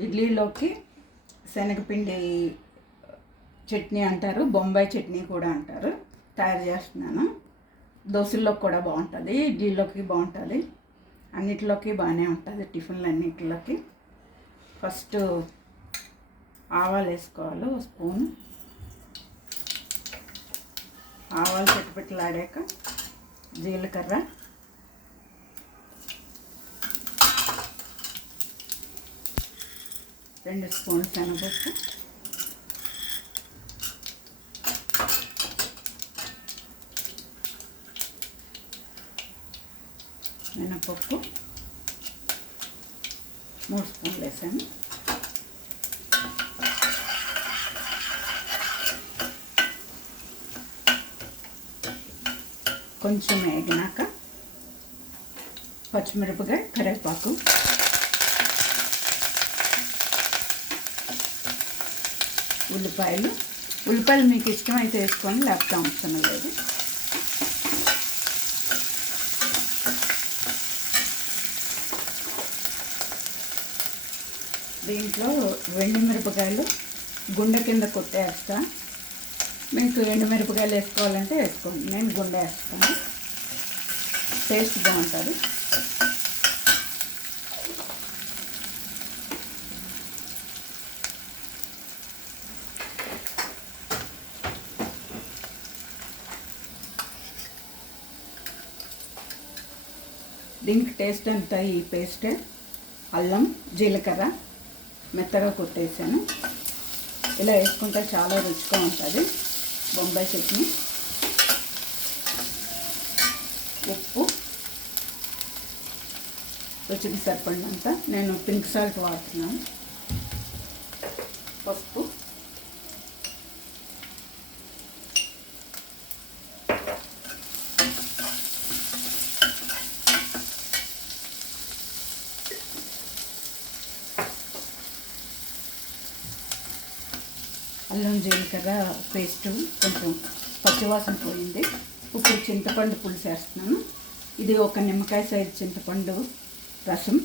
ఇడ్లీలోకి శనగపిండి చట్నీ అంటారు బొంబాయి చట్నీ కూడా అంటారు. తయారు చేస్తున్నాను. దోశల్లోకి కూడా బాగుంటుంది ఇడ్లీలోకి బాగుంటుంది. అన్నిటిలోకి బాగానే ఉంటుంది టిఫిన్లు అన్నిటిలోకి ఫస్ట్ ఆవాలు వేసుకోవాలి స్పూన్. ఆవాలు పెట్టుపెట్టలాడాక జీలకర్ర. రెండు స్పూన్స్ శనగపప్పు. మినపప్పు. మూడు స్పూన్లు వేసాను. కొంచెం వేగినాక పచ్చిమిరపకాయ కరివేపాకు. ఉల్లిపాయలు. ఉల్లిపాయలు మీకు ఇష్టమైతే వేసుకొని లేకపోతే అవసరం లేదు. దీంట్లో వెండి మిరపకాయలు గుండె కింద కొట్టేస్తా. మీకు ఎండు మిరపకాయలు వేసుకోవాలంటే వేసుకోండి. నేను గుండె వేస్తాను. టేస్ట్ బాగుంటుంది. దీనికి టేస్ట్ అంతా ఈ పేస్ట్. అల్లం జీలకర్ర మెత్తగా కొట్టేసాను. ఇలా వేసుకుంటే చాలా రుచిగా ఉంటుంది. బొంబాయి చట్నీ. ఉప్పు. రుచికి సరిపడినంత. నేను పింక్ సాల్ట్ వాడుతున్నాను. పసుపు. అల్లం జీలకర్ర పేస్ట్ కొంచెం పచ్చివాసన పోయింది. ఇప్పుడు చింతపండు పులుసు వేస్తున్నాను. ఇది ఒక నిమ్మకాయ సైజు చింతపండు రసం.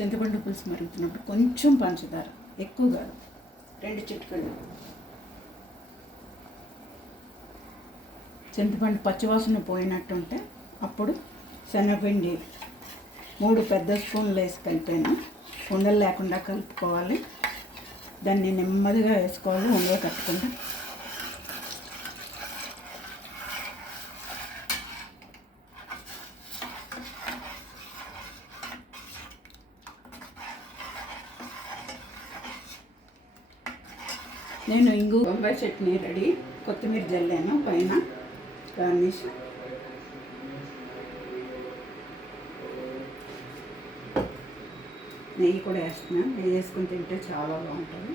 చింతపండు పులుసు మరుగుతున్నప్పుడు కొంచెం పంచదార ఎక్కువ కాదు రెండు చిటికలు. చింతపండు పచ్చివాసన పోయినట్టుంటే అప్పుడు శనగపిండి మూడు పెద్ద స్పూన్లు వేసి కలిపాను. ఉండలు లేకుండా కలుపుకోవాలి. దాన్ని నెమ్మదిగా వేసుకోవాలి. ఉండలు కట్టకుండా నేను ఇంగు బొంబాయి చట్నీ రెడీ. కొత్తిమీర జల్లాను పైన. గార్నిష్. నెయ్యి కూడా వేస్తున్నాను. నెయ్యి వేసుకుని తింటే చాలా బాగుంటుంది.